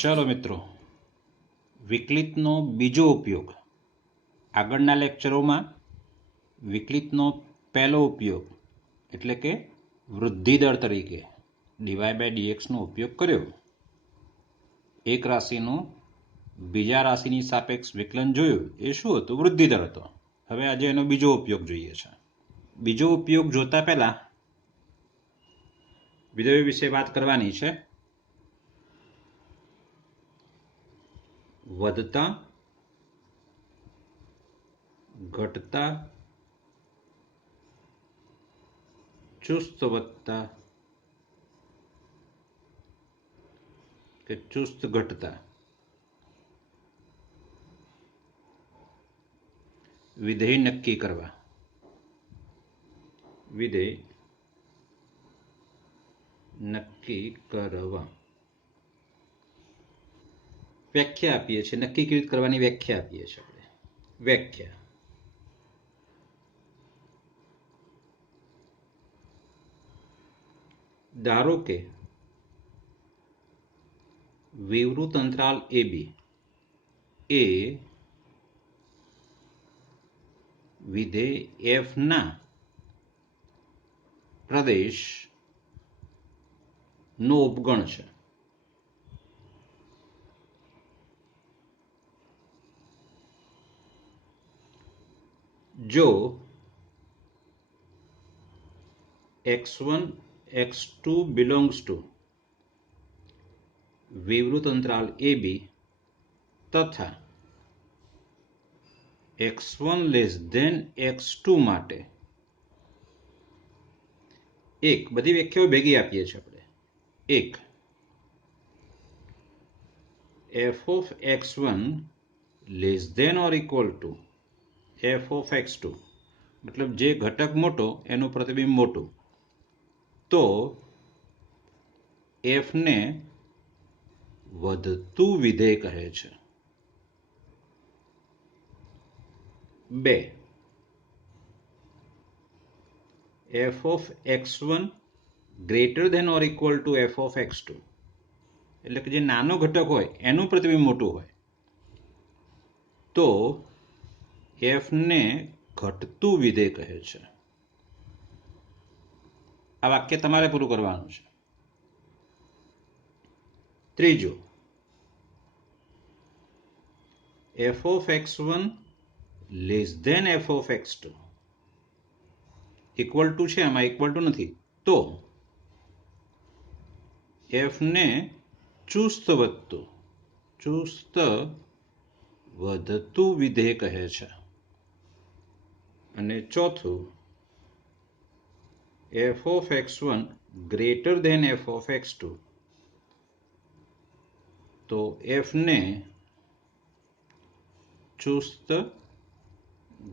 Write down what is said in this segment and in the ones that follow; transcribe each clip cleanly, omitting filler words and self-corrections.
चलो मित्रों, विकलितનો બીજો ઉપયોગ. આગળના લેક્ચરોમાં વિકલિતનો પહેલો ઉપયોગ એટલે કે વૃદ્ધિદર તરીકે dy/dxનો ઉપયોગ કર્યો. એક રાશિનું બીજા રાશિની સાપેક્ષ વિકલન જોયું. એ શું હતું? વૃદ્ધિદર હતો. હવે આજે એનો બીજો ઉપયોગ જોઈએ છે. બીજો ઉપયોગ જોતા પહેલા વિધેયો વિશે વાત કરવાની છે. વધતા, ઘટતા, ચુસ્ત વધતા કે ચુસ્ત ઘટતા વિધેય નક્કી કરવા. વિધેય નક્કી કરવા વ્યાખ્યા આપીએ છીએ. નક્કી કેવી રીતે કરવાની વ્યાખ્યા આપીએ છીએ આપણે. વ્યાખ્યા: ધારો કે વિવૃત અંતરાલ AB એ વિધેય f ના પ્રદેશ નો ઉપગણ છે. જો x1 x2 belongs to વિવૃત અંતરાલ AB તથા x1 લેસ ધેન x2 માટે એક, બધી વ્યાખ્યાઓ ભેગી આપીએ છીએ આપણે. એક, f of x1 less than or equal to f of x2, મતલબ જે ઘટક મોટો એનું પ્રતિબિંબ મોટું, તો f ને વધતું વિધેય કહે છે. બે, f of x1 greater than or equal to f of x2, એટલે કે જે નાનો ઘટક હોય એનું પ્રતિબિંબ મોટું હોય તો f ને ઘટતું વિધેય કહે છે. આ વાક્ય તમારે પૂરું કરવાનું છે. ત્રીજું, f of x1 less than f of x2, equal to છે, આમાં ઇક્વલ ટુ નથી, તો f ને ચુસ્ત વધતું વિધેય કહે છે. અને ચોથું, f of x1 greater than f of x2, તો f ને ચુસ્ત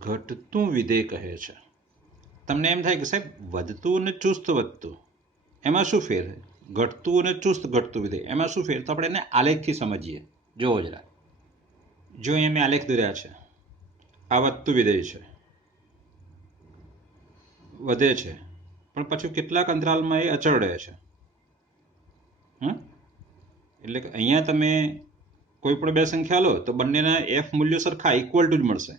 ઘટતું વિધેય કહે છે. તમને એમ થાય કે સાહેબ વધતું અને ચુસ્ત વધતું એમાં શું ફેર? ઘટતું અને ચુસ્ત ઘટતું વિધેય એમાં શું ફેર? તો આપણે એને આલેખથી સમજીએ. જોવો જરા. જો અહીંયા મેં આલેખ દોર્યા છે. આ વધતું વિધેય છે, વધે છે, પણ પછી કેટલાક અંતરાલમાં એ અચળ રહે છે. એટલે કે અહીંયા તમે કોઈ પણ બે સંખ્યા લો તો બંનેના f મૂલ્યો સરખા ઇક્વલ ટુ જ મળશે.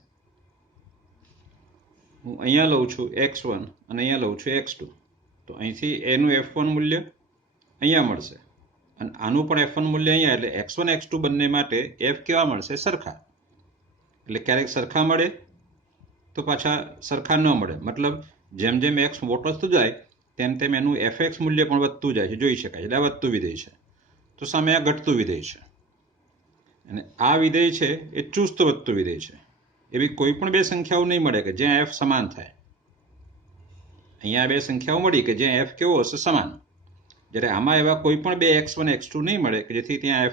હું અહીંયા લઉં છું x1 અને અહીંયા લઉં છું x2, તો અહીંથી એનું f1 મૂલ્ય અહીંયા મળશે અને આનું પણ f1 મૂલ્ય અહીંયા, એટલે x1 x2 બંને માટે f કેવા મળશે? સરખા. એટલે ક્યારેક સરખા મળે તો પાછા સરખા ન મળે. મતલબ જેમ જેમ x મોટો થતો જાય તેમ તેમ એનું fx મૂલ્ય પણ વધતું જાય છે, જોઈ શકાય. એટલે આ વધતું વિધેય છે. તો સામે આ ઘટતું વિધેય છે. અને આ વિધેય છે એ ચુસ્ત વધતું વિધેય છે. એવી કોઈ પણ બે સંખ્યાઓ નહીં મળે કે જ્યાં f સમાન થાય. અહીંયા બે સંખ્યાઓ મળી કે જ્યાં f કેવો હશે? સમાન. જ્યારે આમાં એવા કોઈ પણ બે x1 x2 નહીં મળે કે જેથી ત્યાં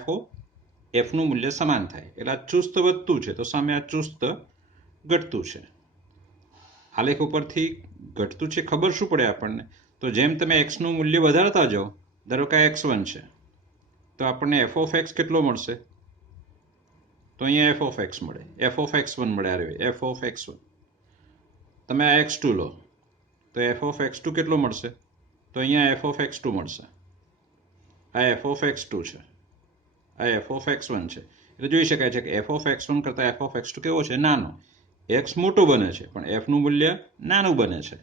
f નું મૂલ્ય સમાન થાય. એટલે આ ચુસ્ત વધતું છે, તો સામે આ ચુસ્ત ઘટતું છે. આલેખ ઉપરથી ઘટતું છે ખબર શું પડે આપણને? તો જેમ તમે x નું મૂલ્ય વધારતા જાઓ, ધારો કે x1 છે, તો આપણને f of x કેટલો મળશે? તો અહીંયા f of x મળે, f of x1 મળે. f of x1. તમે આ x2 લો તો f of x2 કેટલો મળશે? તો અહીંયા f of x2 મળશે. આ f of x2 છે. આ એફ ઓફ x1 છે. એટલે જોઈ શકાય છે કે એફ ઓફ x1 કરતાં એફ ઓફ x2 કેવો છે? નાનો. એક્સ મોટો બને છે પણ એફનું મૂલ્ય નાનું બને છે.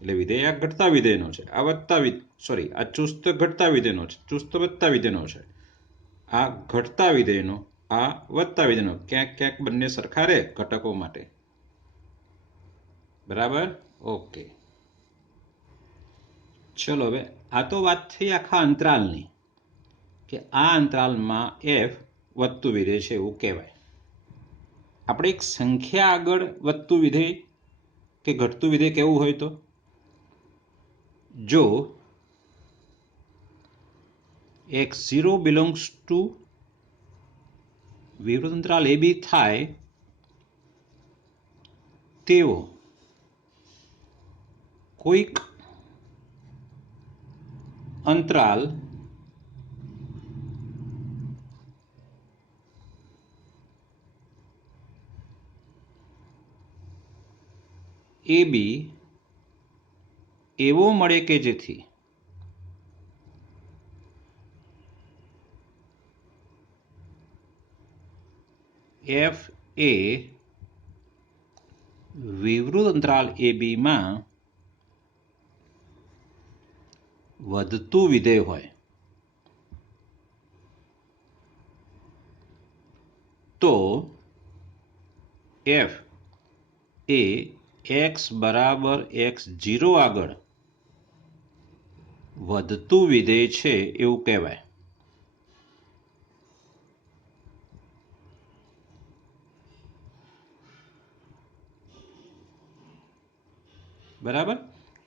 એટલે વિધેય આ ઘટતા વિધેયનો છે, આ આ ચુસ્ત ઘટતા વિધેયનો છે, ચુસ્ત વધતા વિધેયનો છે. આ ઘટતા વિધેયનો, આ વધતા વિધેયનો. ક્યાંક ક્યાંક બંને સરખા રહે ઘટકો માટે. બરાબર? ઓકે. ચલો હવે આ તો વાત થઈ આખા અંતરાલની, કે આ અંતરાલમાં એફ વધતું વિધેય છે એવું કહેવાય. આપણે એક સંખ્યા આગળ વધતું વિધેય કે ઘટતું વિધેય કેવું હોય તો, જો x0 belongs to વિવૃત અંતરાલ AB થાય તેવો કોઈક અંતરાલ AB એવો મળે કે જેથી f એ વિવૃત અંતરાલ AB માં વધતું વિધેય હોય તો f એ x બરાબર x0 આગળ વધતું વિધેય છે એવું કહેવાય. બરાબર?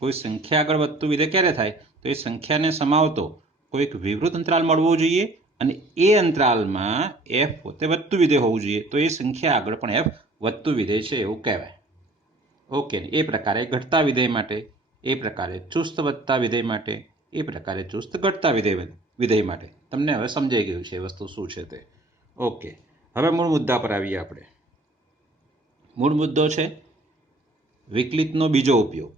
કોઈ સંખ્યા આગળ વધતું વિધેય ક્યારે થાય? તો એ સંખ્યાને સમાવતો કોઈક વિવૃત અંતરાલ મળવો જોઈએ અને એ અંતરાલમાં f પોતે વધતું વિધેય હોવું જોઈએ, તો એ સંખ્યા આગળ પણ f વધતું વિધેય છે એવું કહેવાય. ઓકે. એ પ્રકારે ઘટતા વિધેય માટે, એ પ્રકારે ચુસ્ત વધતા વિધેય માટે, એ પ્રકારે ચુસ્ત ઘટતા વિધેય માટે. તમને હવે સમજાઈ ગયું છે એ વસ્તુ શું છે તે. ઓકે. હવે મૂળ મુદ્દા પર આવીએ આપણે. મૂળ મુદ્દો છે વિકલિતનો બીજો ઉપયોગ.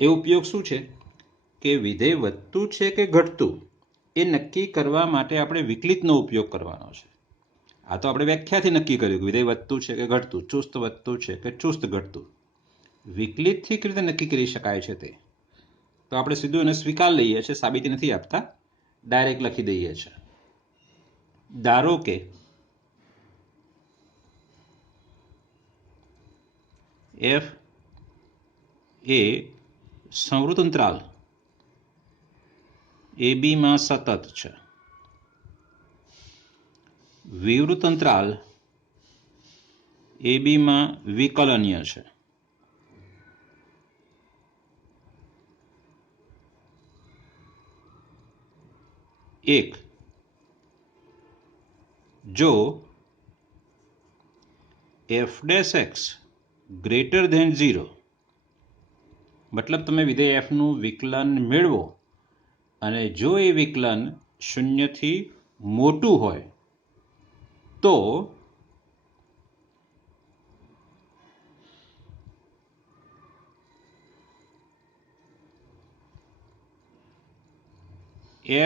એ ઉપયોગ શું છે કે વિધેય વધતું છે કે ઘટતું એ નક્કી કરવા માટે આપણે વિકલિતનો ઉપયોગ કરવાનો છે. આ તો આપણે વ્યાખ્યાથી નક્કી કર્યું કે વિધેય વધતું છે કે ઘટતું, ચુસ્ત વધતું છે કે ચુસ્ત ઘટતું. વિકલિતથી કેવી રીતે નક્કી કરી શકાય છે તે તો આપણે સીધું એને સ્વીકાર લઈએ છીએ, સાબિતી નથી આપતા, ડાયરેક્ટ લખી દઈએ છીએ. ધારો કે f એ સંવૃત અંતરાલ AB માં સતત છે, વિવૃત અંતરાલ AB માં વિકલનીય છે. એક, જો f' ગ્રેટર ધેન 0, મતલબ તમે વિધેય f નું વિકલન મેળવો અને જો એ વિકલન 0 થી મોટું હોય તો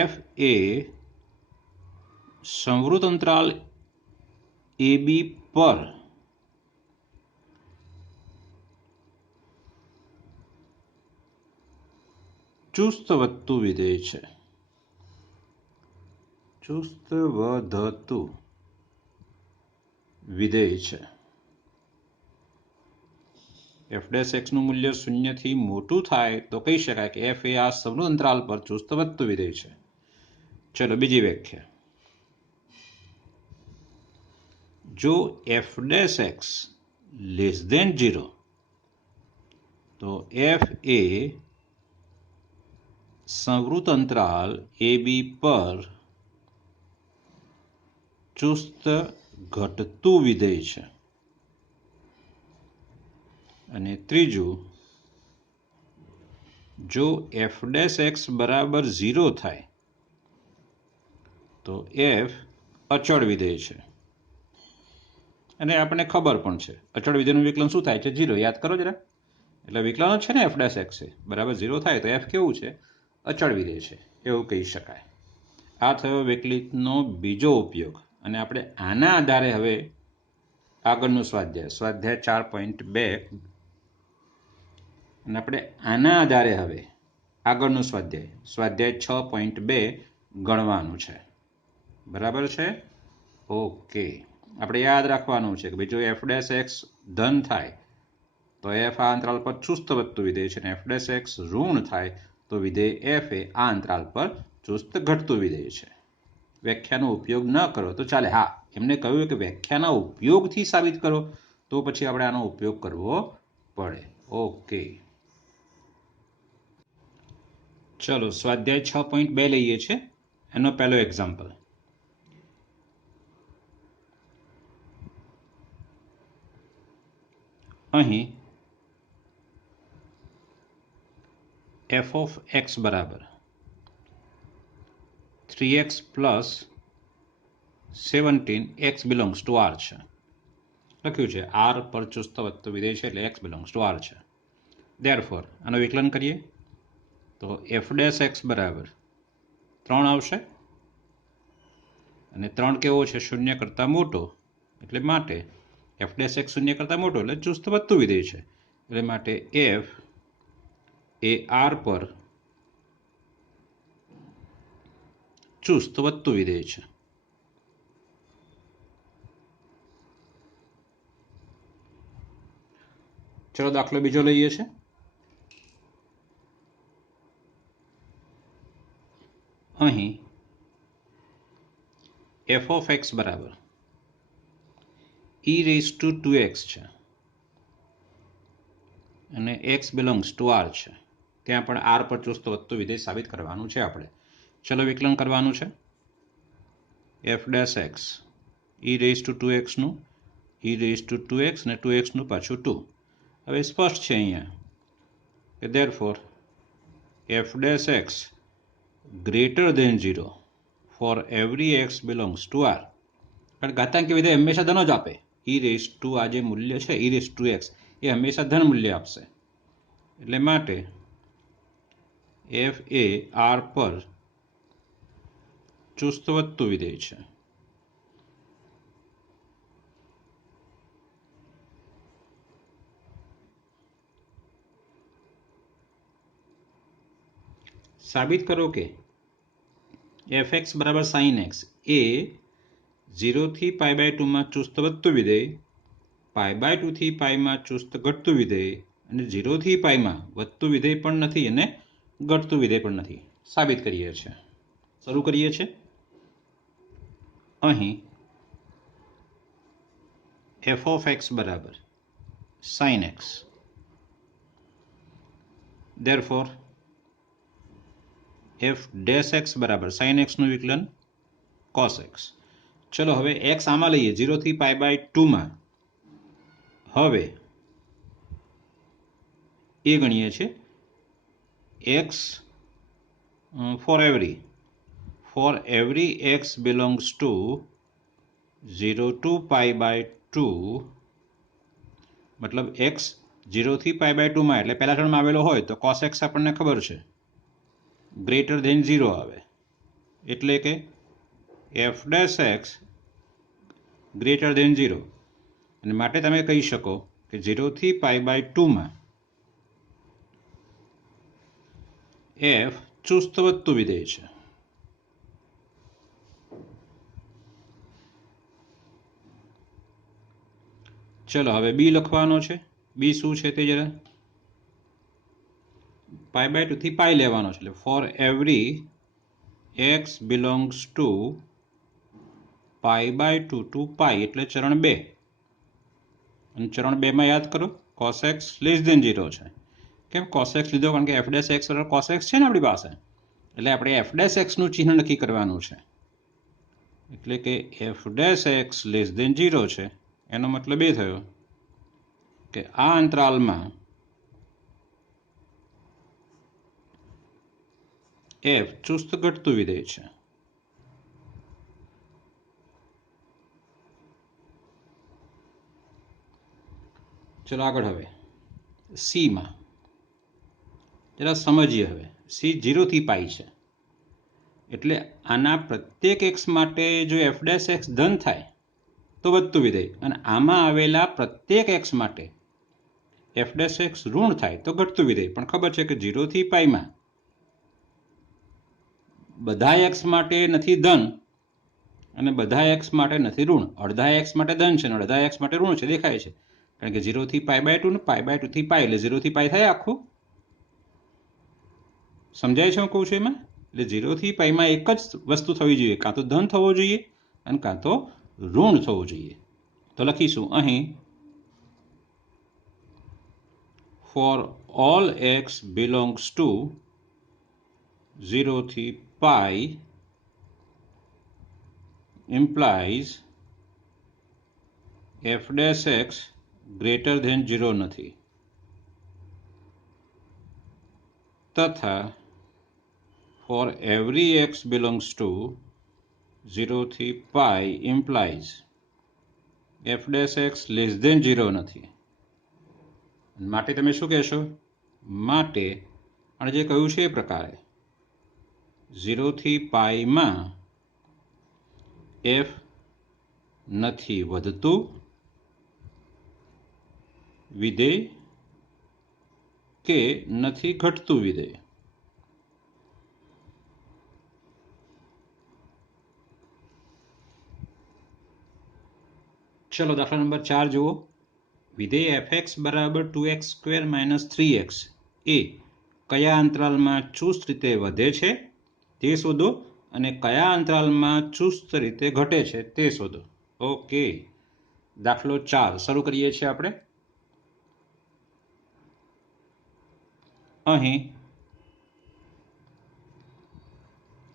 f એ સંવૃત અંતરાલ AB પર ચુસ્ત વધતું વિધેય છે. ચુસ્ત વધતું વિધેય છે. f' નું મૂલ્ય 0 થી મોટું થાય તો કહી શકાય કે f એ આ સંવૃત અંતરાલ પર ચુસ્ત વધતું વિધેય છે. ચલો બીજી વ્યાખ્યા. જો f' લેસ ધેન 0 તો f એ સંવૃત અંતરાલ AB પર ચુસ્ત ઘટતું વિધેય છે. અને ત્રીજું, જો f' બરાબર 0 થાય તો f અચળ વિધેય છે અને આપણને ખબર પણ છે અચળ વિધેયનું વિકલન શું થાય છે 0. યાદ કરો જરા. એટલે વિકલન જ છે ને f' x છે બરાબર 0 થાય તો f કેવું છે અચળ વિધેય છે એવું કહી શકાય. આ થયો વિકલિતનો બીજો ઉપયોગ અને આપણે આના આધારે હવે આગળનું સ્વાધ્યાય 4.2 અને આપણે આના આધારે હવે આગળનું સ્વાધ્યાય 6.2 ગણવાનું છે. બરાબર છે. ઓકે. આપણે યાદ રાખવાનું છે કે ભાઈ જો f' ધન થાય તો f આ અંતરાલ પર ચુસ્ત વધતું વિધેય છે અને f' ઋણ થાય તો વિધેય f એ આ અંતરાલ પર ચુસ્ત ઘટતું વિધેય છે. વ્યાખ્યાનો ઉપયોગ ન કરો તો ચાલે. હા, એમને કહ્યું કે વ્યાખ્યાના ઉપયોગથી સાબિત કરો તો પછી આપણે આનો ઉપયોગ કરવો પડે. ઓકે. ચલો સ્વાધ્યાય 6.2 લઈએ છે. એનો પહેલો એક્ઝામ્પલ. અહીં f of x બરાબર 3x plus 17 x belongs to r છે. લખ્યું છે r પર ચુસ્ત વધતું વિધેય છે એટલે x belongs to r છે. Therefore આનો વિકલન કરીએ તો f' x બરાબર 3 આવશે અને 3 કેવો છે 0 કરતાં મોટો એટલે માટે f' 0 કરતાં મોટો એટલે ચુસ્ત વધતું વિધેય છે એટલે માટે f એ r પર ચુસ્ત વધતું વિધેય છે. ચલો દાખલો બીજો લઈએ છે. અહીં f of x બરાબર e raised to 2x છે અને x belongs to r છે. ત્યાં પણ r પર ચુસ્ત વધતું વિધેય સાબિત કરવાનું છે આપણે. ચલો વિકલન કરવાનું છે. f' x e raised to 2x નું e raised to 2x ને 2x નું પાછું 2. હવે સ્પષ્ટ છે અહીંયા કે therefore f' x greater than 0 for every x belongs to r. કારણ ઘાતાંકીય વિધેય હંમેશા ધન જ આપે. e raised to આ જે મૂલ્ય છે e raised to x એ હંમેશા ધન મૂલ્ય આપશે એટલે માટે f એ r પર ચુસ્ત વધતું વિધેય છે. સાબિત કરો કે fx બરાબર sin x એ 0 થી π/2 માં ચુસ્ત વધતું વિધેય, π/2 થી π માં ચુસ્ત ઘટતું વિધેય અને 0 થી π માં વધતું વિધેય પણ નથી અને ઘટતું વિધેય પણ નથી. સાબિત કરીએ છીએ. શરૂ કરીએ છીએ. અહીં f of x બરાબર sin x. therefore f' x બરાબર sin x નું વિકલન cos x. ચલો હવે x આમાં લઈએ 0 થી π/2 માં. હવે એ ગણીએ છીએ x for every x belongs to 0 to π/2 મતલબ x 0 થી π/2 માં એટલે પહેલા ટર્મમાં આવેલો હોય તો cos x આપણને ખબર છે ગ્રેટર ધેન 0 આવે એટલે કે f' ગ્રેટર ધેન 0 અને માટે તમે કહી શકો કે 0 થી π/2 માં f ચુસ્ત વધતું વિધેય છે. ચલો હવે બી લખવાનો છે. બી શું છે તે જરા π/2 થી π લેવાનો છે એટલે for every x belongs to π/2 to π એટલે ચરણ 2 અને ચરણ 2 માં યાદ કરો cos x લેસ ધેન 0 છે. કેમ cos x લીધો કારણ કે f' x cos x છે ને આપણી પાસે એટલે આપણે f' નું ચિહ્ન નક્કી કરવાનું છે એટલે કે f' લેસ ધેન 0 છે. એનો મતલબ એ થયો કે આ અંતરાલમાં f ચુસ્ત ઘટતું વિધેય છે. ચલો આગળ હવે સીમાં જરા સમજીએ. હવે સી 0 થી પાઈ છે એટલે આના પ્રત્યેક એક્સ માટે જો એફ ડેશ એક્સ ધન થાય તો વધતું વિધેય, અને આમાં આવેલા પ્રત્યેક એક્સ માટે એફ ડેશ એક્સ ઋણ થાય તો ઘટતું વિધેય. પણ ખબર છે કે 0 થી પાઈમાં બધા એક્સ માટે નથી ધન અને બધા એક્સ માટે નથી ઋણ. અડધા એક્સ માટે ધન છે અને અડધા એક્સ માટે ઋણ છે, દેખાય છે. કારણ કે 0 થી π/2 ને π/2 થી પાઈ એટલે 0 થી પાઈ થાય આખું. સમજાય છે હું કહું છું એમાં? એટલે 0 થી પાઈમાં એક જ વસ્તુ થવી જોઈએ, કાં તો ધન થવો જોઈએ અને કાં તો ઋણ થવું જોઈએ. તો લખીશું અહીં for all x belongs to 0 થી પાઈ implies f dash x greater than 0 નથી, તથા for every x belongs to 0 થી પાઈ implies f dash x less than 0 નથી. માટે તમે શું કહેશો? માટે અને જે કહ્યું છે એ પ્રકારે 0 થી પાઈમાં f નથી વધતું વિધેય કે નથી ઘટતું વિધેય. ચલો દાખલા નંબર 4 જુઓ. વિધેય fx બરાબર 2x² - 3x એ કયા અંતરાલમાં ચુસ્ત રીતે વધે છે તે શોધો અને કયા અંતરાલમાં ચુસ્ત રીતે ઘટે છે તે શોધો. ઓકે, દાખલો 4 શરૂ કરીએ છીએ આપણે. અહીં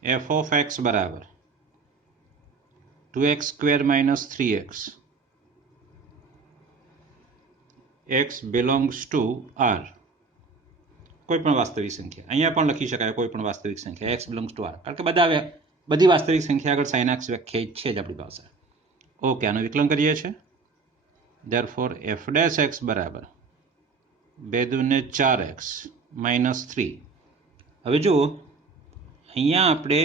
f of x બરાબર 2x² - 3x x belongs to r, કોઈ પણ વાસ્તવિક સંખ્યા. અહીંયા પણ લખી શકાય કોઈ પણ વાસ્તવિક સંખ્યા x belongs to r, કારણ કે બધી વાસ્તવિક સંખ્યા આગળ sin x વ્યાખ્યાયિત છે જ આપણી પાસે. ઓકે, આનું વિકલન કરીએ છીએ. therefore f dash x બરાબર 2 દૂને 4x - 3. હવે જુઓ અહીંયા આપણે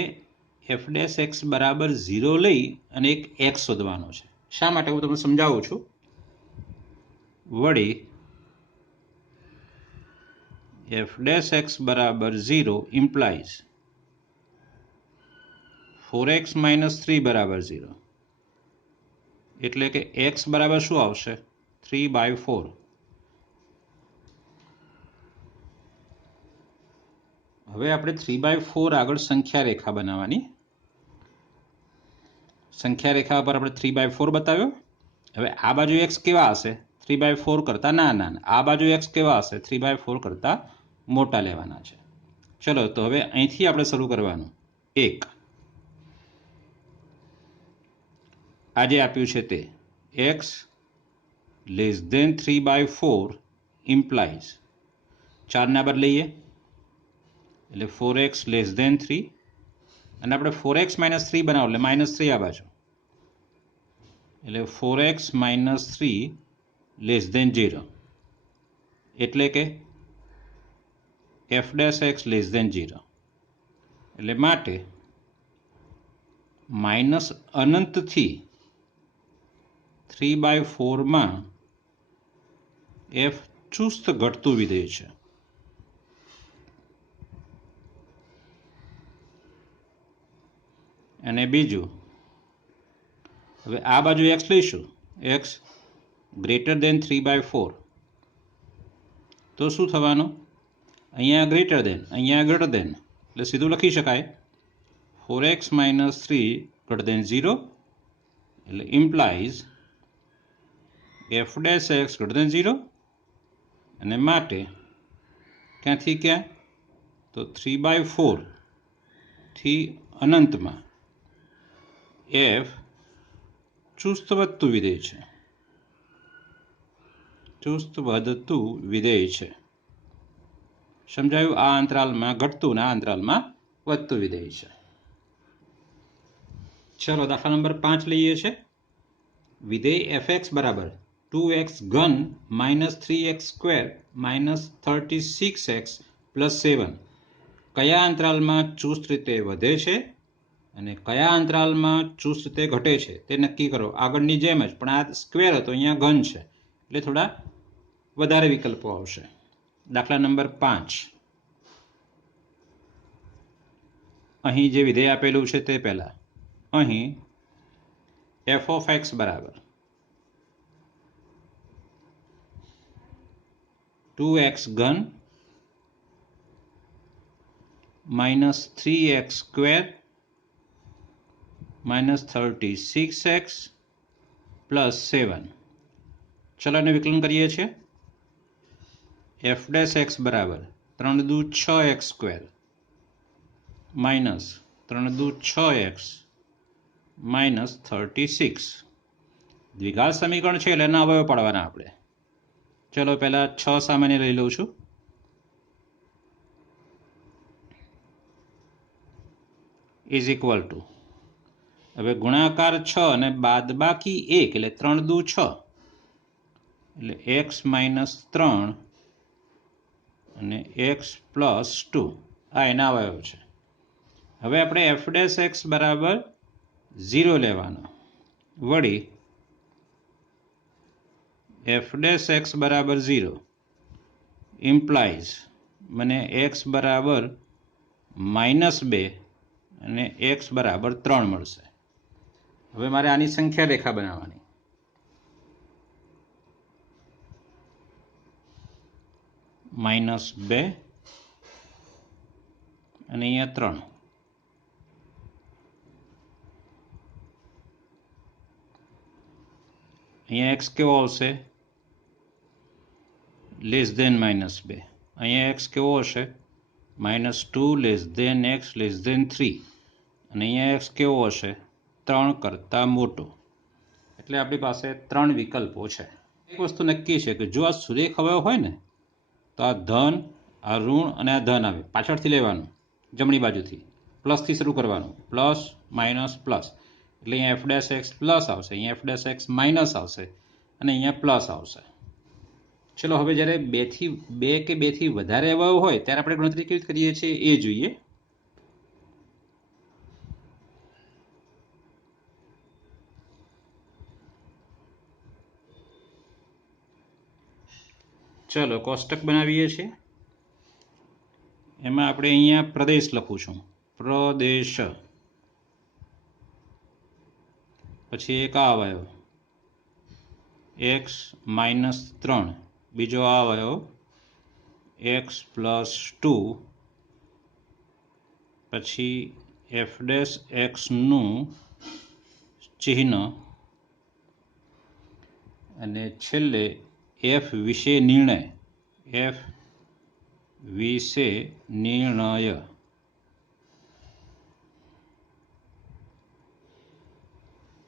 f dash x બરાબર 0 લઈ અને એક x શોધવાનો છે. શા માટે હું તમને સમજાવું છું. વળી f dash x બરાબર 0 implies 4x - 3 બરાબર 0, એટલે કે x બરાબર શું આવશે? 3/4. હવે આપણે 3/4 આગળ સંખ્યા રેખા બનાવવાની. સંખ્યા રેખા પર આપણે 3/4 બતાવ્યો. હવે આ બાજુ x કેવા હશે? 3/4 કરતા નાના. આ બાજુ x કેવા હશે? 3/4 કરતા મોટા લેવાના છે. ચલો, તો હવે અહીંથી આપણે શરૂ કરવાનું. 1 આજે આપ્યું છે તે x લેસ ધેન 3/4 implies 4 ના બદલે લઈએ એટલે 4x લેસ ધેન 3, અને આપણે 4x - 3 બનાવો એટલે -3 આ બાજુ એટલે 4x - 3 લેસ ધેન 0, એટલે કે f dash x less than 0. એટલે માટે માઇનસ અનંતથી 3/4 માં f ચુસ્ત ઘટતું વિધેય છે. અને બીજું, હવે આ બાજુ x લઈશું, x ગ્રેટર ધેન 3/4, તો શું થવાનું? અહીંયા ગ્રેટર ધેન, અહીંયા ગ્રેટર ધેન, એટલે સીધું લખી શકાય 4x - 3 ગ્રેટર ધેન 0, એટલે implies f dash x greater than 0. અને માટે ક્યાંથી ક્યાં? તો 3/4 થી અનંતમાં f ચુસ્ત વધતું વિધેય છે. ચુસ્ત વધતું વિધેય છે. સમજાયું? આ અંતરાલમાં ઘટતું ને આ અંતરાલમાં વધતું વિધેય છે. ચલો દાખલા નંબર 5 લઈએ છીએ. વિધેય fx બરાબર 2x ઘન -3x² -36x + 7 કયા અંતરાલમાં ચુસ્ત રીતે વધે છે અને કયા અંતરાલમાં ચુસ્ત રીતે ઘટે છે તે નક્કી કરો. આગળની જેમ જ, પણ આ સ્ક્વેર હતો, અહીંયા ઘન છે એટલે થોડા વધારે વિકલ્પો આવશે. દાખલા નંબર 5. અહીં જે વિધેય આપેલું છે તે પહેલા અહીં f of x બરાબર 2x ઘન -3x² -36x + 7. ચલો એને વિકલન કરીએ છીએ. f' x બરાબર 3 દુ 6x² -3 દુ 6x -36. દ્વિઘાત સમીકરણ છે એટલે એના અવયવ પાડવાના આપણે. ચલો પહેલા 6 સામાન્ય લઈ લઉં છું. ઇઝ ઇક્વલ ટુ, હવે ગુણાકાર 6 અને બાદબાકી 1 એટલે 3 દુ 6 એટલે x - 3 અને x + 2 આ એના અવયવ છે. હવે આપણે f' x બરાબર 0 લેવાનો. વળી f' x બરાબર 0 ઇમ્પ્લાઇઝ મને x બરાબર -2 અને x બરાબર 3 મળશે. હવે મારે આની સંખ્યા રેખા બનાવવાની. -2 અને અહીંયા 3. અહીંયા x કેવો આવશે? <-2. અહીંયા x કેવો હશે? -2 x 3. અને અહીંયા x કેવો હશે? 3 કરતાં મોટો. એટલે આપણી પાસે 3 વિકલ્પો છે. એક વસ્તુ નક્કી છે કે જો આ સુરેખ અવયવ હોય ને તો આ ધન, આ ઋણ અને આ ધન આવે. પાછળથી લેવાનું, જમણી બાજુથી પ્લસથી શરૂ કરવાનું. પ્લસ માઇનસ પ્લસ એટલે અહીંયા f' x પ્લસ આવશે, અહીંયા f' x માઇનસ આવશે અને અહીંયા પ્લસ આવશે. ચલો હવે જ્યારે 2 કે 2 થી વધારે અવયવ હોય ત્યારે આપણે ગણતરી કેવી રીતે કરીએ છીએ એ જોઈએ. ચલો કોષ્ટક બનાવીએ છીએ. એમાં આપણે અહીંયા પ્રદેશ લખું છું. પ્રદેશ પછી એક આ અવયવ x - 3, બીજો આ અવયવ x + 2, પછી f' x નું ચિહ્ન અને છેલ્લે f વિશે નિર્ણય. f વિશે નિર્ણય.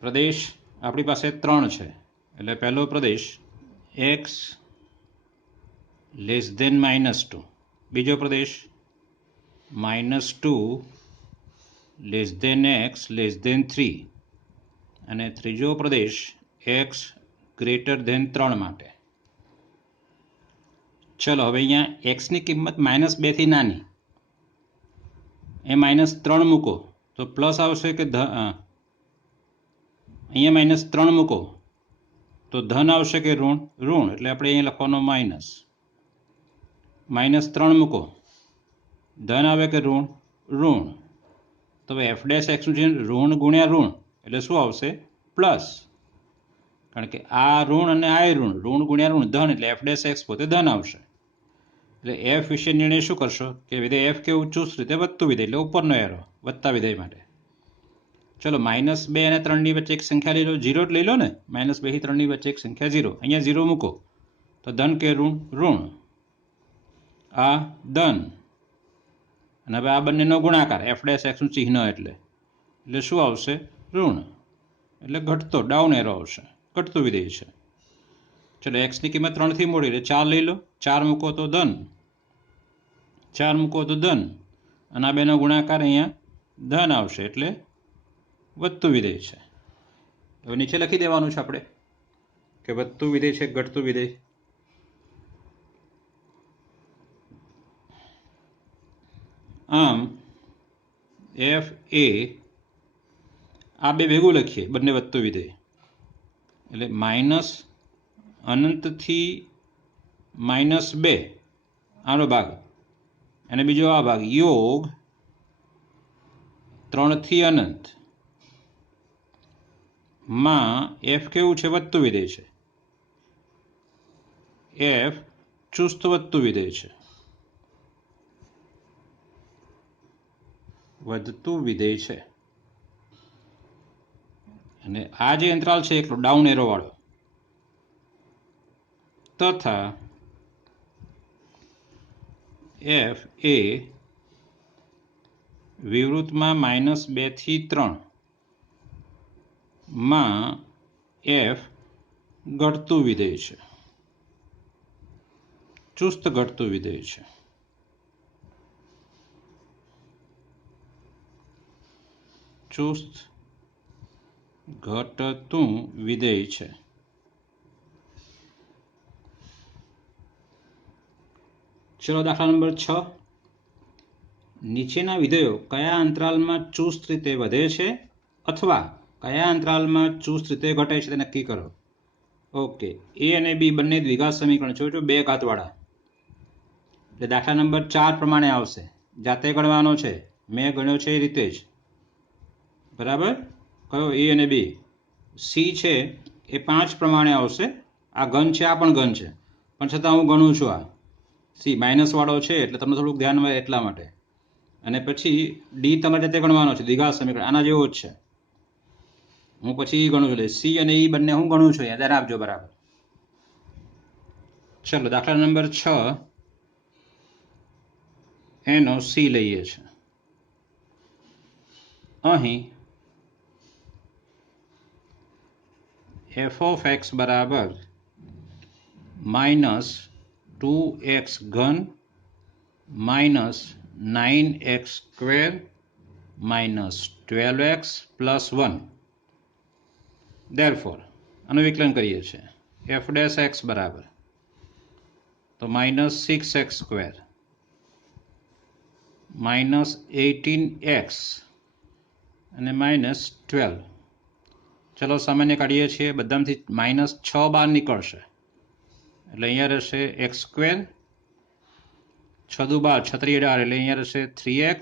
પ્રદેશ આપણી પાસે 3 છે એટલે પહેલો પ્રદેશ x <-2, બીજો પ્રદેશ -2 x 3 અને ત્રીજો પ્રદેશ x <3 માટે. ચલો હવે અહીંયા x ની કિંમત -2 થી નાની, એ -3 મૂકો તો પ્લસ આવશે કે અહીંયા -3 મૂકો તો ધન આવશે કે ઋણ? ઋણ. એટલે આપણે અહીંયા લખવાનો -3 મૂકો ધન આવે કે ઋણ? ઋણ. તો હવે f' x નું છે ઋણ ગુણ્યા ઋણ એટલે શું આવશે? પ્લસ. કારણ કે આ ઋણ અને આ ઋણ, ઋણ ગુણ્યા ઋણ ધન એટલે f' x પોતે ધન આવશે. એટલે f વિશે નિર્ણય શું કરશો કે વિધેય f કેવું? ચુસ્ત રીતે વધતું વિધેય એટલે ઉપરનો એરો વધતા વિધેય માટે. ચલો -2 અને 3 ની વચ્ચે એક સંખ્યા લઈ લો. 0 લઈ લો ને. -2 થી 3 ની વચ્ચે એક સંખ્યા 0. અહીંયા 0 મૂકો તો ધન કે ઋણ? ઋણ. આ ધન અને હવે આ બંનેનો ગુણાકાર f' x નું ચિહ્ન એટલે શું આવશે? ઋણ. એટલે ઘટતો ડાઉન એરો આવશે, ઘટતું વિધેય છે. ચલો x ની કિંમત 3 થી મોડી એટલે 4 લઈ લો. 4 મૂકો તો ધન, 4 મૂકો તો ધન અને આ બેનો ગુણાકાર અહીંયા ધન આવશે એટલે વધતું વિધેય છે. હવે નીચે લખી દેવાનું છે આપણે. કે વધતું વિધેય છે ઘટતું વિધેય? આમ એફ એ આ બે ભેગું લખીએ, બંને વધતું વિધેય, એટલે માઇનસ અનંતથી -2 આનો ભાગ અને બીજો આ ભાગ યોગ 3 થી અનંત માં એફ કેવું છે? વધતું વિધેય છે. એફ ચુસ્ત વધતું વિધેય છે, વધતું વિધેય છે. અને આ જે અંતરાલ છે એટલો ડાઉન એરો વાળો, તથા એફ એ વિવૃતમાં -2 થી 3 માં એફ ઘટતું વિધેય છે, ચુસ્ત ઘટતું વિધેય છે. ચુસ્ત ઘટતું વિધેય છે. ચલો દાખલા નંબર 6. નીચેના વિધેયો કયા અંતરાલમાં ચુસ્ત રીતે વધે છે અથવા કયા અંતરાલમાં ચુસ્ત રીતે ઘટે છે તે નક્કી કરો. ઓકે, એ અને બી બંને દ્વિઘાત સમીકરણ છે, જો બે ઘાતવાળા. એટલે દાખલા નંબર 4 પ્રમાણે આવશે. જાતે ગણવાનો છે, મેં ગણ્યો છે એ રીતે જ. બરાબર? કયો? એ અને બી. સી છે એ 5 પ્રમાણે આવશે. આ ઘન છે, આ પણ ઘન છે, પણ છતાં હું ગણું છું. આ સી માઇનસ વાળો છે એટલે તમને થોડુંક ધ્યાન હોય એટલા માટે. અને પછી ડી તમારે જાતે ગણવાનો છે, દ્વિઘાત સમીકરણ આના જેવો જ છે. હું પછી ગણું છું, સી અને ઈ બંને હું ગણું છું, યાદ રાખજો. બરાબર? ચલો દાખલા નંબર 6 એનો સી લઈએ છે. અહીં એફ ઓફ એક્સ બરાબર -2x ઘન -9x² -12x + 1. Therefore આનું વિકલન કરીએ છીએ. f ડેશ એક્સ બરાબર તો -6x² -18x અને -12. ચલો સામાન્ય કાઢીએ છીએ. બધામાંથી -6 બહાર નીકળશે એટલે અહીંયા રહેશે x². 6 દુ 12, 6 3 18 એટલે અહીંયા રહેશે 3x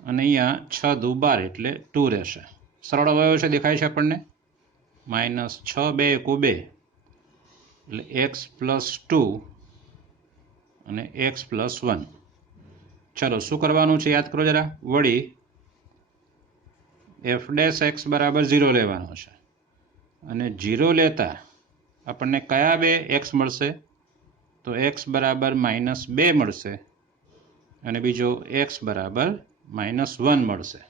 અને અહીંયા 6 દુ 12 એટલે 2 રહેશે. સરળ અવયવ છે, દેખાય છે આપણને. -6 2 1 2 એટલે x + 2 અને x + 1. ચલો શું કરવાનું છે યાદ કરો જરા. વળી f ડેશ એક્સ બરાબર 0 લેવાનો છે અને 0 લેતા આપણને કયા બે x મળશે? તો x બરાબર -2 મળશે અને બીજો x બરાબર -1 મળશે.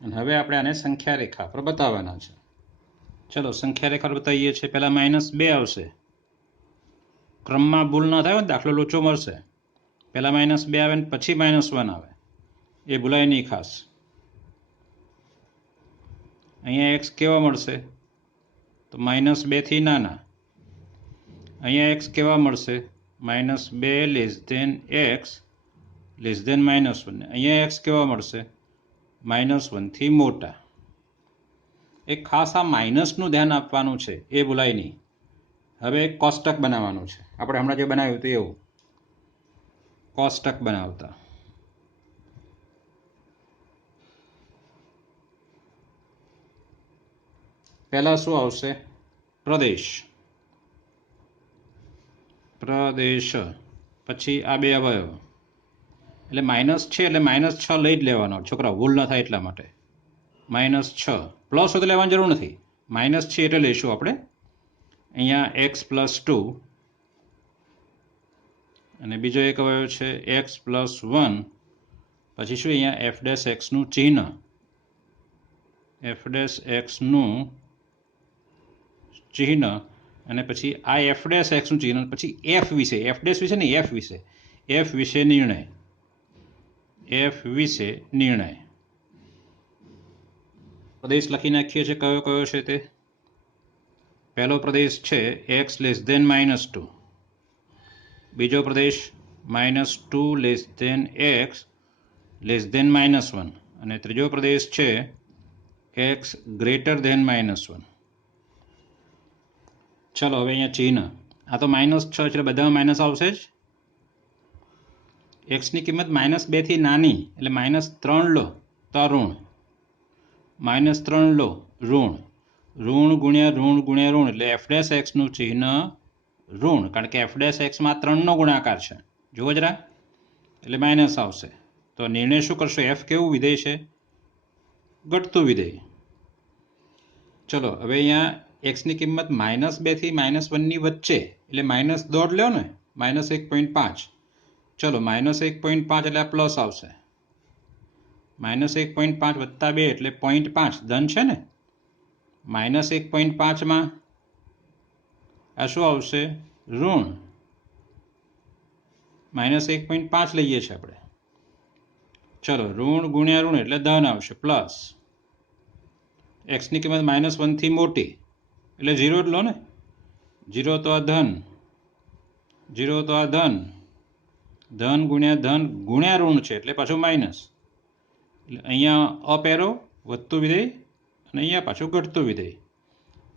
અને હવે આપણે આને સંખ્યા રેખા પર બતાવવાના છે. ચલો સંખ્યા રેખા પર બતાવીએ છીએ. પહેલા -2 આવશે. ક્રમમાં ભૂલ ના થાય, દાખલો લોચો મળશે. પહેલા -2 આવે ને પછી -1 આવે, એ ભૂલાય નહીં ખાસ. અહીંયા x કેવા મળશે? તો -2 થી નાના. અહીંયા x કેવા મળશે? -2 x (-1). અહીંયા x કેવા મળશે? -1 થી મોટા. એક ખાસ આ માઇનસનું ધ્યાન આપવાનું છે, એ ભૂલાય નહીં. હવે કોષ્ટક બનાવવાનું છે. આપણે હમણાં જે બનાવ્યું હતું એવું કોષ્ટક બનાવતા. પહેલા શું આવશે? પ્રદેશ. પ્રદેશ પછી આ બે અવયવ. એટલે માઇનસ છે એટલે -6 લઈ જ લેવાનો, છોકરા ભૂલ ના થાય એટલા માટે. -6 પ્લસ હોય તો લેવાની જરૂર નથી. માઇનસ છે એટલે લઈશું આપણે. અહીંયા x + 2 અને બીજો એક અવયવ છે x + 1. પછી શું? અહીંયા f ડેશ એક્સનું ચિહ્ન, f ડેશ એક્સનું ચિહ્ન અને પછી આ f ડેશ એક્સનું ચિહ્ન, પછી f વિશે, f ડેશ વિશે નહીં, f વિશે નિર્ણય. f વિશે નિર્ણય. પ્રદેશ લખી નાખીએ છીએ કયો કયો છે તે. પહેલો પ્રદેશ છે એક્સ લેસ ધેન -2, બીજો પ્રદેશ -2 less than x less than -1 અને ત્રીજો પ્રદેશ છે એક્સ ગ્રેટર ધેન -1. ચલો હવે અહીંયા ચિહ્ન, આ તો -6 એટલે બધામાં માઇનસ આવશે જ. એક્સની કિંમત -2 થી નાની એટલે -3 લો તો ઋણ, -3 લો ઋણ, ઋણ ગુણ્યા ઋણ ગુણ્યા ઋણ એટલે f' એક્સનું ચિહ્ન ઋણ, કારણ કે f' એક્સમાં 3નો ગુણાકાર છે. જુઓ જરા, એટલે માઇનસ આવશે. તો નિર્ણય શું કરશો? એફ કેવું વિધેય છે? ઘટતું વિધેય. ચલો હવે અહીંયા એક્સની કિંમત -2 થી -1ની વચ્ચે એટલે -1.5 લ્યો ને, -1.5. ચલો -1.5 એટલે આ પ્લસ આવશે, -1.5 વત્તા 2 એટલે 0.5 ધન છે ને. -1.5માં આ શું આવશે? ઋણ. -1.5 લઈએ છીએ આપણે. ચલો ઋણ ગુણ્યા ઋણ એટલે ધન આવશે પ્લસ. એક્સની કિંમત -1 થી મોટી એટલે 0 જ લો ને, 0 તો આ ધન, 0 તો આ ધન, ધન ગુણ્યા ઋણ છે એટલે પાછું માઇનસ. એટલે અહીંયા અપ એરો વધતું વિધેય અને અહીંયા પાછું ઘટતું વિધેય.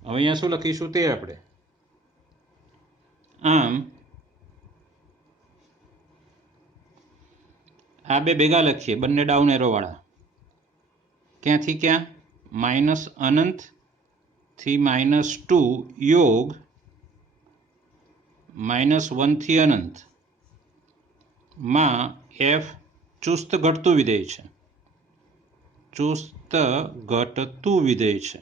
હવે અહીંયા શું લખીશું તે આપણે આમ આ બે ભેગા લખીએ, બંને ડાઉન એરો વાળા. ક્યાંથી ક્યાં? માઇનસ અનંત થી -2 યોગ -1 થી અનંત માં એફ ચુસ્ત ઘટતું વિધેય છે, ચુસ્ત ઘટતું વિધેય છે.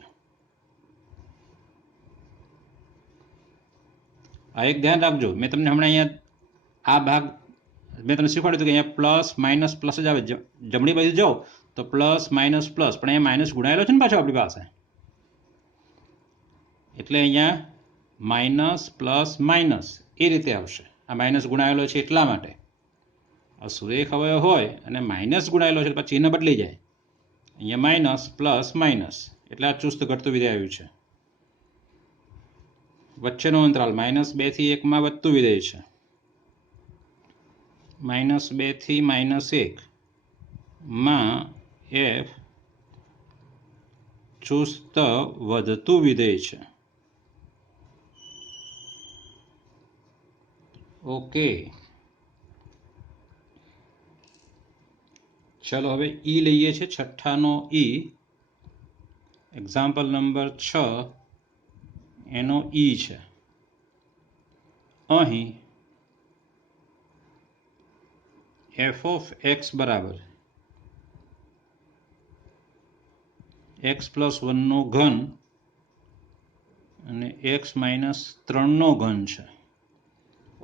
આ એક ધ્યાન રાખજો, મેં તમને હમણાં અહીંયા આ ભાગ મેં તમને શીખવાડ્યું હતું કે અહીંયા પ્લસ માઇનસ પ્લસ જ આવે. જમણી બાજુ જાઓ તો પ્લસ માઇનસ પ્લસ, પણ અહીંયા માઇનસ ગુણાયેલો છે ને પાછો આપણી પાસે, એટલે અહીંયા માઇનસ પ્લસ માઇનસ એ રીતે આવશે. આ માઇનસ ગુણાયેલો છે એટલા માટે. આ સુરેખ અવયવ હોય અને માઇનસ ગુણાયેલો છે પછી ચિહ્ન બદલી જાય. અહીંયા માઇનસ પ્લસ માઇનસ એટલે આ ચુસ્ત ઘટતું વિધેય આવ્યું છે. વચ્ચેનો અંતરાલ -2 થી 1માં વધતું વિધેય છે, -2 થી -1 માં એફ ચુસ્ત વધતું વિધેય છે. ઓકે, ચલો હવે ઈ લઈએ છે, છઠ્ઠાનો ઈ. એક્ઝામ્પલ નંબર 6 એનો ઈ છે. અહીં એફ ઓફ એક્સ બરાબર x+1નો ઘન અને x-3નો ઘન છે.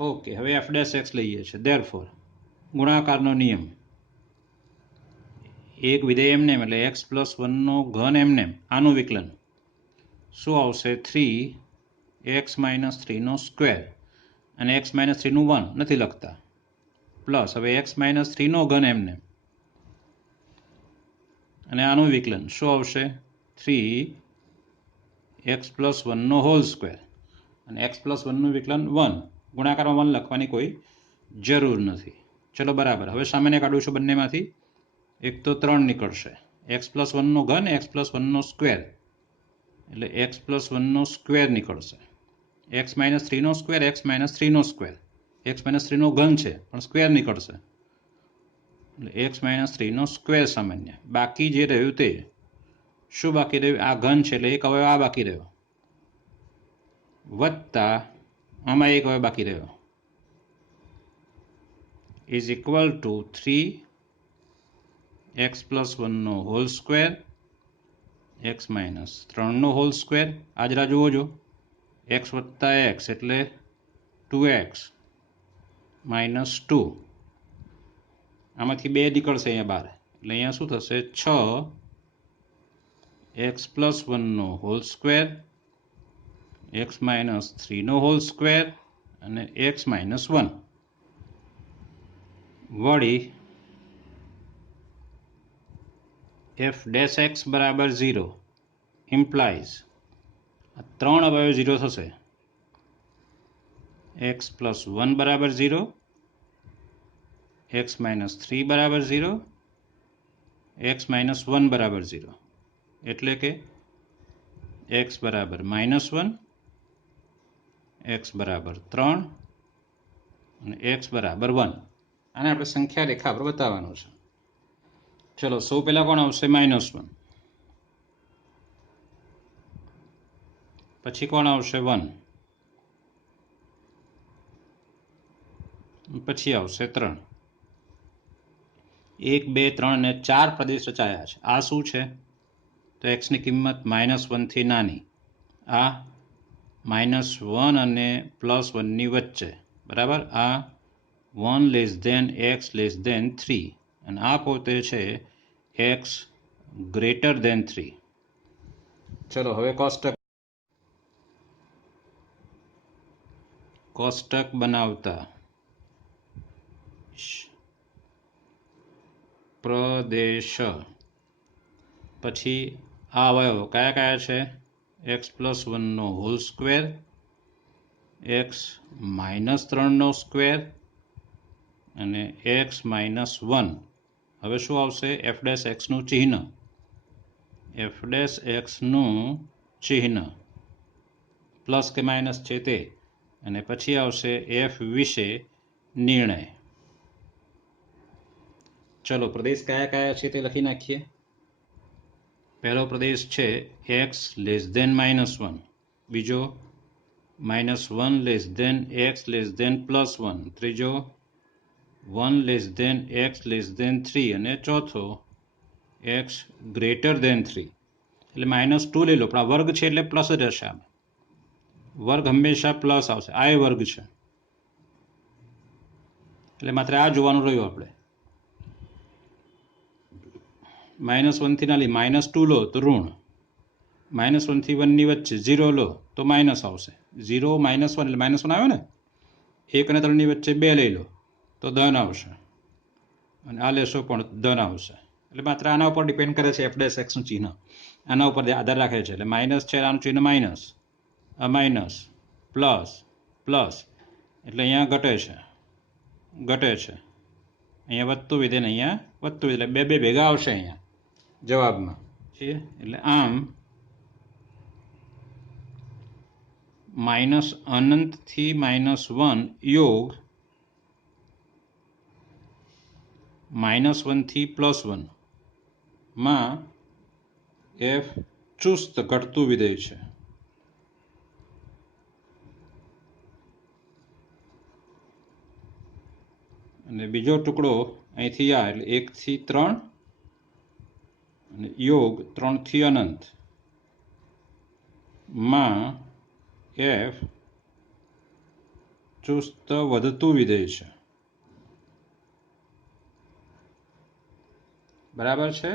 ઓકે, હવે f' લઈએ છીએ. ધેરફોર ગુણાકારનો નિયમ, એક વિધેય એમને એટલે x+1નો ઘન એમને આનું વિકલન શું આવશે? 3x-3નો સ્ક્વેર અને x-3નું 1 નથી લખતા, પ્લસ હવે x-3નો ઘન એમને અને આનું વિકલન શું આવશે? 3x+1નો હોલ સ્ક્વેર અને x+1નું વિકલન 1. ગુણાકારમાં 1 લખવાની કોઈ જરૂર નથી. ચલો બરાબર, હવે સામાન્ય કાઢું છું બંનેમાંથી. એક તો 3 નીકળશે, x+1નો ઘન x+1નો સ્ક્વેર એટલે x+1નો સ્ક્વેર નીકળશે, x-3નો સ્ક્વેર x-3નો સ્ક્વેર, x-3નો ઘન છે પણ સ્ક્વેર નીકળશે એટલે x-3નો સ્ક્વેર સામાન્ય. બાકી જે રહ્યું તે શું બાકી રહ્યું? આ ઘન છે એટલે એક અવયવ આ બાકી રહ્યો, વત્તા આમાં એક અવયવ બાકી રહ્યો, ઇઝ ઇક્વલ ટુ 3x+1નો હોલ સ્ક્વેર x-3નો હોલ સ્ક્વેર. આ જરા જુઓ જો, x વત્તા x એટલે 2x -2, આમાંથી 2 નીકળશે અહીંયા બહાર એટલે અહીંયા શું થશે? 6x+1નો હોલ સ્ક્વેર x-3નો હોલ સ્ક્વેર અને x-1 વળી f' x બરાબર 0 ઇમ્પ્લાઇઝ 3 અવયવ 0 થશે. x + 1 બરાબર 0, x - 3 બરાબર 0, x - 1 બરાબર 0. એટલે કે x બરાબર -1, x બરાબર 3 અને x બરાબર 1. આને આપણે સંખ્યા રેખા પર બતાવવાનું છે. ચલો સૌ પહેલા કોણ આવશે? -1. પછી કોણ આવશે? 1. પછી આવશે 3. 1, 2, 3 અને 4 પ્રદેશ રચાયા છે. આ શું છે? તો x ની કિંમત -1 થી નાની. આ -1 અને +1 ની વચ્ચે, બરાબર. આ 1 < x 3 અને આ પોતે છે x < 3. ચલો હવે કોષ્ટક બનાવતા પ્રદેશ. પછી આ અવયવો કયા કયા છે? x + 1 નો હોલ સ્ક્વેર, x - 3 નો સ્ક્વેર અને x - 1. હવે શું આવશે? f' નું ચિહ્ન. f' નું ચિહ્ન પ્લસ કે માઇનસ છે તે. અને પછી આવશે f વિશે નિર્ણય. ચલો પ્રદેશ કયા કયા છે તે લખી નાખીએ. પહેલો પ્રદેશ છે x < -1, બીજો -1 < x +1, ત્રીજો 1 < x 3 અને ચોથો x < 3. એટલે -2 લઈ લો, પણ આ વર્ગ છે એટલે પ્લસ જ હશે. વર્ગ હંમેશા પ્લસ આવશે. આ વર્ગ છે એટલે માત્ર આ જોવાનું રહ્યું. આપણે -1 થી ના લઈ, -2 લો તો ઋણ, -1 થી 1 ની વચ્ચે 0 લો તો માઇનસ આવશે. 0 - 1 એટલે -1 આવ્યો ને. 1 અને 3 ની વચ્ચે 2 લઈ લો તો ધન આવશે, અને આ લેશો પણ ધન આવશે. એટલે માત્ર આના ઉપર ડિપેન્ડ કરે છે. f' નું ચિહ્ન આના ઉપર આધાર રાખે છે. એટલે માઇનસ છે, આનું ચિહ્ન માઇનસ, આ માઇનસ, પ્લસ, પ્લસ એટલે અહીંયા ઘટે છે, અહીંયા વધતું વિધેય ને અહીંયા વધતું વિધેય, એટલે બે ભેગા આવશે અહીંયા જવાબમાં. એટલે આમ -અનંત થી -1 યોગ -1 થી +1 માં f ચુસ્ત ઘટતું વિધેય છે. અને બીજો ટુકડો અહીંથી આ, એટલે 1 થી 3 અને યોગ 3 થી અનંત માં f ચુસ્ત વધતું વિધેય છે. બરાબર છે.